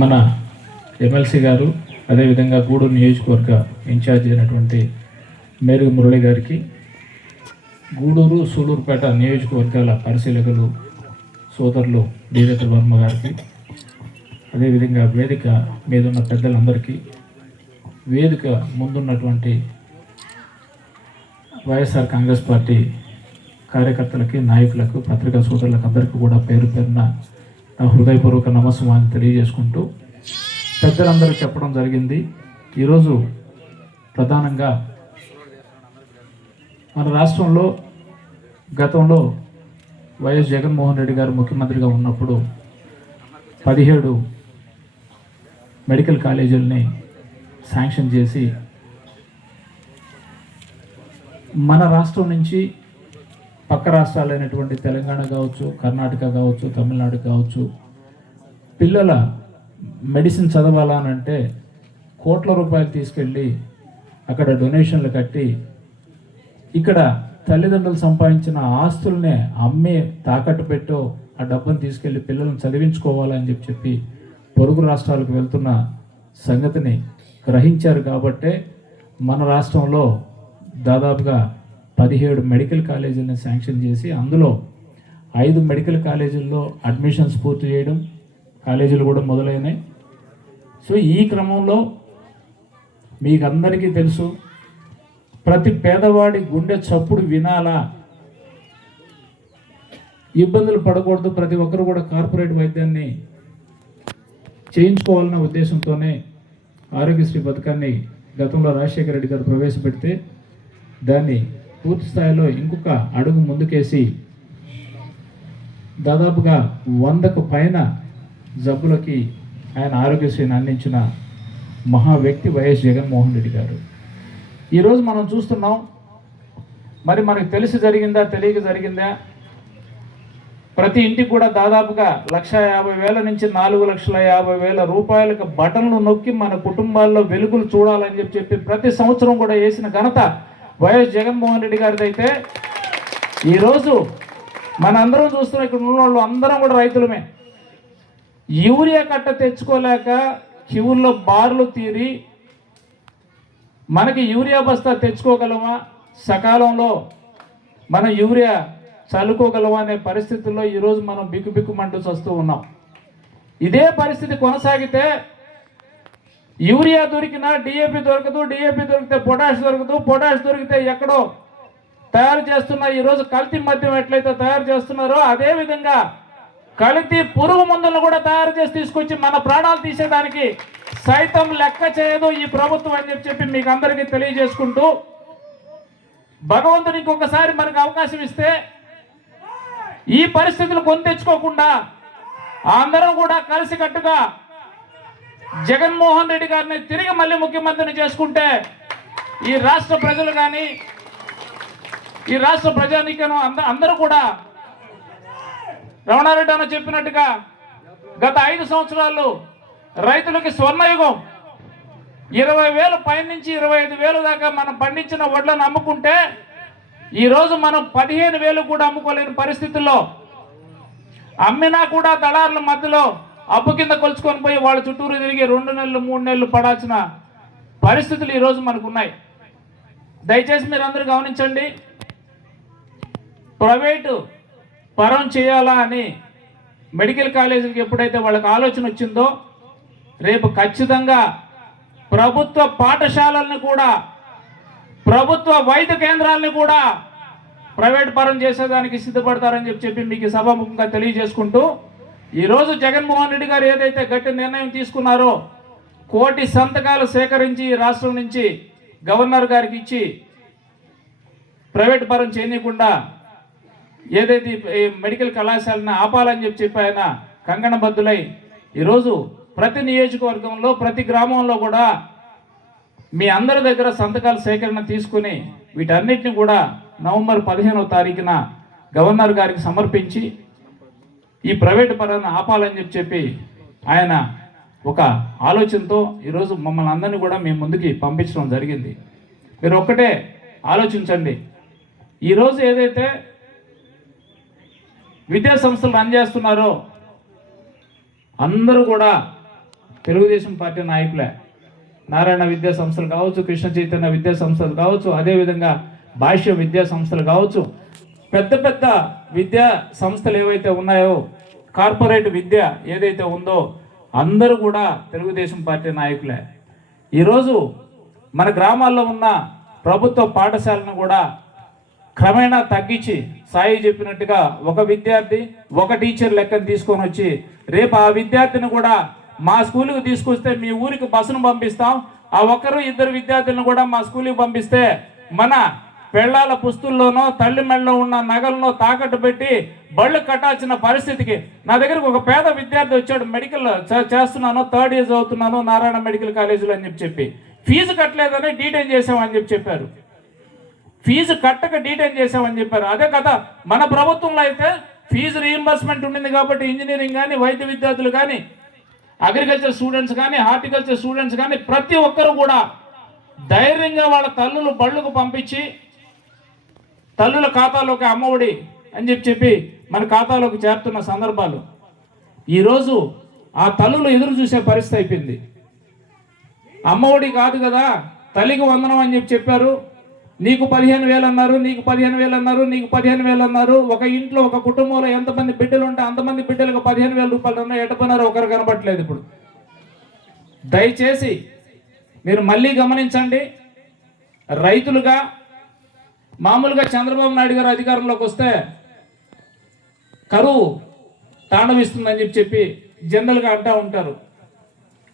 మన ఎమ్మెల్సీ గారు అదేవిధంగా గూడూరు నియోజకవర్గ ఇన్ఛార్జ్ అయినటువంటి మేరుగు మురళి గారికి, గూడూరు సూలూరుపేట నియోజకవర్గాల పరిశీలకులు సోదరులు వీరేంద్ర వర్మ గారికి, అదేవిధంగా వేదిక మీద ఉన్న పెద్దలందరికీ, వేదిక ముందున్నటువంటి వైఎస్ఆర్ కాంగ్రెస్ పార్టీ కార్యకర్తలకి, నాయకులకు, పత్రికా సోదరులకు అందరికీ కూడా పేరు పేరున నా హృదయపూర్వక నమస్కారాన్ని తెలియజేసుకుంటూ, పెద్దలందరూ చెప్పడం జరిగింది. ఈరోజు ప్రధానంగా మన రాష్ట్రంలో గతంలో వైఎస్ జగన్మోహన్ రెడ్డి గారు ముఖ్యమంత్రిగా ఉన్నప్పుడు 17 మెడికల్ కాలేజీలని శాంక్షన్ చేసి మన రాష్ట్రం నుంచి పక్క రాష్ట్రాలైనటువంటి తెలంగాణ కావచ్చు, కర్ణాటక కావచ్చు, తమిళనాడు కావచ్చు, పిల్లల మెడిసిన్ చదవాలనంటే కోట్ల రూపాయలు తీసుకెళ్ళి అక్కడ డొనేషన్లు కట్టి, ఇక్కడ తల్లిదండ్రులు సంపాదించిన ఆస్తులనే అమ్మే తాకట్టు పెట్టో ఆ డబ్బును తీసుకెళ్ళి పిల్లలను చదివించుకోవాలని చెప్పి పొరుగు రాష్ట్రాలకు వెళ్తున్న సంగతిని గ్రహించారు. కాబట్టే మన రాష్ట్రంలో దాదాపుగా 17 మెడికల్ కాలేజీలను శాంక్షన్ చేసి అందులో 5 మెడికల్ కాలేజీల్లో అడ్మిషన్స్ పూర్తి చేయడం, కాలేజీలు కూడా మొదలైనాయి. సో ఈ క్రమంలో మీకు అందరికీ తెలుసు, ప్రతి పేదవాడి గుండె చప్పుడు వినాలా, ఇబ్బందులు పడకూడదు, ప్రతి ఒక్కరు కూడా కార్పొరేట్ వైద్యాన్ని చేయించుకోవాలన్న ఉద్దేశంతోనే ఆరోగ్యశ్రీ పథకాన్ని గతంలో రాజశేఖర రెడ్డి గారు ప్రవేశపెడితే దాన్ని పూర్తి స్థాయిలో ఇంకొక అడుగు ముందుకేసి దాదాపుగా 100కు పైన జబ్బులకి ఆయన ఆరోగ్యశ్రీని అందించిన మహా వ్యక్తి వైఎస్ జగన్మోహన్ రెడ్డి గారు. ఈరోజు మనం చూస్తున్నాం, మరి మనకు తెలిసి జరిగిందా తెలియక జరిగిందా, ప్రతి ఇంటికి కూడా దాదాపుగా 1,50,000 నుంచి 4,50,000 రూపాయలకు బటన్లు నొక్కి మన కుటుంబాల్లో వెలుగులు చూడాలని చెప్పి ప్రతి సంవత్సరం కూడా వేసిన ఘనత వైఎస్ జగన్మోహన్ రెడ్డి గారిది. అయితే ఈరోజు మన అందరం చూస్తున్నాం, ఇక్కడ ఉన్న వాళ్ళు అందరం కూడా రైతులమే. యూరియా కట్ట తెచ్చుకోలేక క్యూల్లో బార్లు తీరి మనకి యూరియా బస్తా తెచ్చుకోగలమా, సకాలంలో మనం యూరియా చల్లుకోగలమా అనే పరిస్థితుల్లో ఈరోజు మనం బిక్కుబిక్కుమంటూ వస్తూ ఉన్నాం. ఇదే పరిస్థితి కొనసాగితే యూరియా దొరికినా డిఏపి దొరకదు, డిఏపి దొరికితే పొటాష్ దొరకదు, పొటాష్ దొరికితే ఎక్కడో తయారు చేస్తున్న ఈరోజు కల్తీ మద్యం ఎట్లయితే తయారు చేస్తున్నారో అదేవిధంగా కల్తీ పురుగు మందులను కూడా తయారు చేసి తీసుకొచ్చి మన ప్రాణాలు తీసేదానికి సైతం లెక్క చేయదు ఈ ప్రభుత్వం అని చెప్పి మీకు అందరికీ తెలియజేసుకుంటూ, భగవంతునికి ఇంకొకసారి మనకు అవకాశం ఇస్తే ఈ పరిస్థితులు కొని తెచ్చుకోకుండా అందరం కూడా కలిసికట్టుగా జగన్మోహన్ రెడ్డి గారిని తిరిగి మళ్ళీ ముఖ్యమంత్రిని చేసుకుంటే ఈ రాష్ట్ర ప్రజలు కానీ ఈ రాష్ట్ర ప్రజానీకం అందరూ కూడా రమణారెడ్డి అన్న చెప్పినట్టుగా గత 5 సంవత్సరాలు రైతులకి స్వర్ణయుగం, 20,000 పైనుంచి 25,000 దాకా మనం పండించిన వడ్లను అమ్ముకుంటే ఈరోజు మనం 15,000 కూడా అమ్ముకోలేని పరిస్థితుల్లో, అమ్మినా కూడా దళారుల మధ్యలో అప్పు కింద కొలుచుకొని పోయి వాళ్ళ చుట్టూరు తిరిగి 2 నెలలు 3 నెలలు పడాల్సిన పరిస్థితులు ఈరోజు మనకు ఉన్నాయి. దయచేసి మీరు అందరూ గమనించండి, ప్రైవేటు పరం చేయాలా అని మెడికల్ కాలేజీకి ఎప్పుడైతే వాళ్ళకి ఆలోచన వచ్చిందో, రేపు ఖచ్చితంగా ప్రభుత్వ పాఠశాలలను కూడా, ప్రభుత్వ వైద్య కేంద్రాలను కూడా ప్రైవేట్ పరం చేసేదానికి సిద్ధపడతారని చెప్పి మీకు సభాముఖంగా తెలియజేసుకుంటూ, ఈరోజు జగన్మోహన్ రెడ్డి గారు ఏదైతే గట్టి నిర్ణయం తీసుకున్నారో, 1 కోటి సంతకాలు సేకరించి రాష్ట్రం నుంచి గవర్నర్ గారికి ఇచ్చి ప్రైవేట్ పరం చేయకుండా ఏదైతే మెడికల్ కళాశాలను ఆపాలని చెప్పి ఆయన కంకణబద్దులై ఈరోజు ప్రతి నియోజకవర్గంలో ప్రతి గ్రామంలో కూడా మీ అందరి దగ్గర సంతకాల సేకరణ తీసుకుని వీటన్నిటిని కూడా నవంబర్ 15వ తారీఖున గవర్నర్ గారికి సమర్పించి ఈ ప్రైవేటు పరాన్ని ఆపాలని చెప్పి ఆయన ఒక ఆలోచనతో ఈరోజు మమ్మల్ని అందరినీ కూడా మేము ముందుకి పంపించడం జరిగింది. మీరు ఒక్కటే ఆలోచించండి, ఈరోజు ఏదైతే విద్యా సంస్థలు రన్ చేస్తున్నారో అందరూ కూడా తెలుగుదేశం పార్టీ నాయకులే. నారాయణ విద్యా సంస్థలు కావచ్చు, కృష్ణ చైతన్య విద్యా సంస్థలు కావచ్చు, అదేవిధంగా భాష్య విద్యా సంస్థలు కావచ్చు, పెద్ద పెద్ద విద్యా సంస్థలు ఏవైతే ఉన్నాయో, కార్పొరేట్ విద్య ఏదైతే ఉందో అందరూ కూడా తెలుగుదేశం పార్టీ నాయకులే. ఈరోజు మన గ్రామాల్లో ఉన్న ప్రభుత్వ పాఠశాలను కూడా క్రమేణా తగ్గించి సాయి చెప్పినట్టుగా ఒక విద్యార్థి ఒక టీచర్ లెక్కను తీసుకొని వచ్చి రేపు ఆ విద్యార్థిని కూడా మా స్కూల్కి తీసుకొస్తే మీ ఊరికి బస్సును పంపిస్తాం, ఆ ఒక్కరు ఇద్దరు విద్యార్థులను కూడా మా స్కూల్కి పంపిస్తే మన పెళ్ళాల పుస్తుల్లోనో తల్లి మెడలో ఉన్న నగలను తాకట్టు పెట్టి బళ్ళు కట్టాల్సిన పరిస్థితికి నా దగ్గరకు ఒక పేద విద్యార్థి వచ్చాడు. మెడికల్ చేస్తున్నాను, 3rd ఇయర్ చదువుతున్నాను నారాయణ మెడికల్ కాలేజీలో అని చెప్పి ఫీజు కట్టలేదని డీటైన్ చేసామని చెప్పారు. ఫీజు కట్టక డీటైన్ చేసామని చెప్పారు. అదే కదా మన ప్రభుత్వంలో అయితే ఫీజు రీయింబర్స్మెంట్ ఉండింది కాబట్టి ఇంజనీరింగ్ కానీ, వైద్య విద్యార్థులు కానీ, అగ్రికల్చర్ స్టూడెంట్స్ కానీ, హార్టికల్చర్ స్టూడెంట్స్ కానీ ప్రతి ఒక్కరు కూడా ధైర్యంగా వాళ్ళ తల్లులు బళ్ళకు పంపించి తల్లుల ఖాతాలోకి అమ్మఒడి అని చెప్పి మన ఖాతాలోకి చేరుతున్న సందర్భాలు ఈరోజు ఆ తల్లులు ఎదురు చూసే పరిస్థితి అయిపోయింది. అమ్మఒడి కాదు కదా, తల్లికి వందనం అని చెప్పారు. నీకు 15,000 అన్నారు, నీకు 15,000 అన్నారు, నీకు 15,000 అన్నారు. ఒక ఇంట్లో ఒక కుటుంబంలో ఎంతమంది బిడ్డలు ఉంటే అంతమంది బిడ్డలకు 15,000 రూపాయలు ఉన్నాయి. ఎటపోయినారో ఒకరు కనబట్టలేదు. ఇప్పుడు దయచేసి మీరు మళ్ళీ గమనించండి. రైతులుగా మామూలుగా చంద్రబాబు నాయుడు గారు అధికారంలోకి వస్తే కరువు తాండవిస్తుందని చెప్పి జనరల్గా అంటూ ఉంటారు.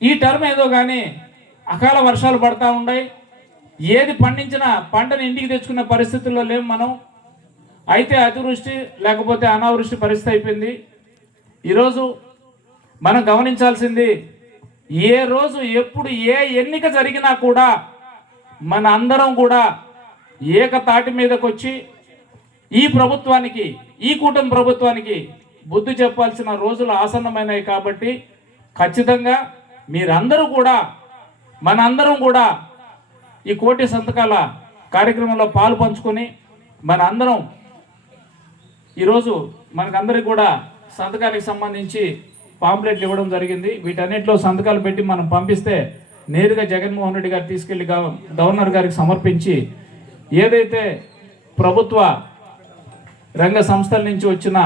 ఈ టర్మ్ ఏదో కానీ అకాల వర్షాలు పడతా ఉన్నాయి. ఏది పండించినా పంటను ఇంటికి తెచ్చుకునే పరిస్థితుల్లో లేము మనం. అయితే అతివృష్టి లేకపోతే అనావృష్టి పరిస్థితి అయిపోయింది. ఈరోజు మనం గమనించాల్సింది, ఏ రోజు ఎప్పుడు ఏ ఎన్నిక జరిగినా కూడా మన అందరం కూడా ఏకతాటి మీదకి వచ్చి ఈ ప్రభుత్వానికి, ఈ కూటమి ప్రభుత్వానికి బుద్ధి చెప్పాల్సిన రోజులు ఆసన్నమైనవి. కాబట్టి ఖచ్చితంగా మీరందరూ కూడా మనందరం కూడా ఈ 1,00,00,000 సంతకాల కార్యక్రమంలో పాలు పంచుకొని మన అందరం ఈరోజు మనకందరికి కూడా సంతకానికి సంబంధించి పాంప్లెట్లు ఇవ్వడం జరిగింది. వీటన్నిటిలో సంతకాలు పెట్టి మనం పంపిస్తే నేరుగా జగన్మోహన్ రెడ్డి గారు తీసుకెళ్లి గవర్నర్ గారికి సమర్పించి ఏదైతే ప్రభుత్వ రంగ సంస్థల నుంచి వచ్చిన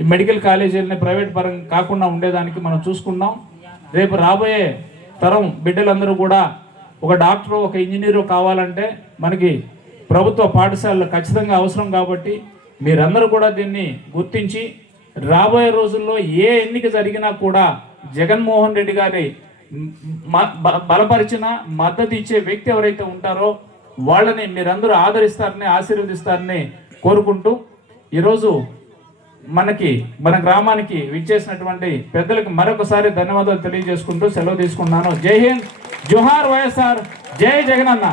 ఈ మెడికల్ కాలేజీలని ప్రైవేట్ పరంగా కాకుండా ఉండేదానికి మనం చూసుకున్నాం. రేపు రాబోయే తరం బిడ్డలందరూ కూడా ఒక డాక్టరు, ఒక ఇంజనీరు కావాలంటే మనకి ప్రభుత్వ పాఠశాలలు ఖచ్చితంగా అవసరం. కాబట్టి మీరందరూ కూడా దీన్ని గుర్తించి రాబోయే రోజుల్లో ఏ ఎన్నిక జరిగినా కూడా జగన్మోహన్ రెడ్డి గారి బలపరిచిన మద్దతు ఇచ్చే వ్యక్తి ఎవరైతే ఉంటారో వాళ్ళని మీరందరూ ఆదరిస్తారని, ఆశీర్వదిస్తారని కోరుకుంటూ ఈరోజు మన గ్రామానికి విచ్చేసినటువంటి పెద్దలకు మరొకసారి ధన్యవాదాలు తెలియజేసుకుంటూ సెలవు తీసుకున్నాను. జై హింద్, జోహార్ వైఎస్ఆర్, జై జగనన్న.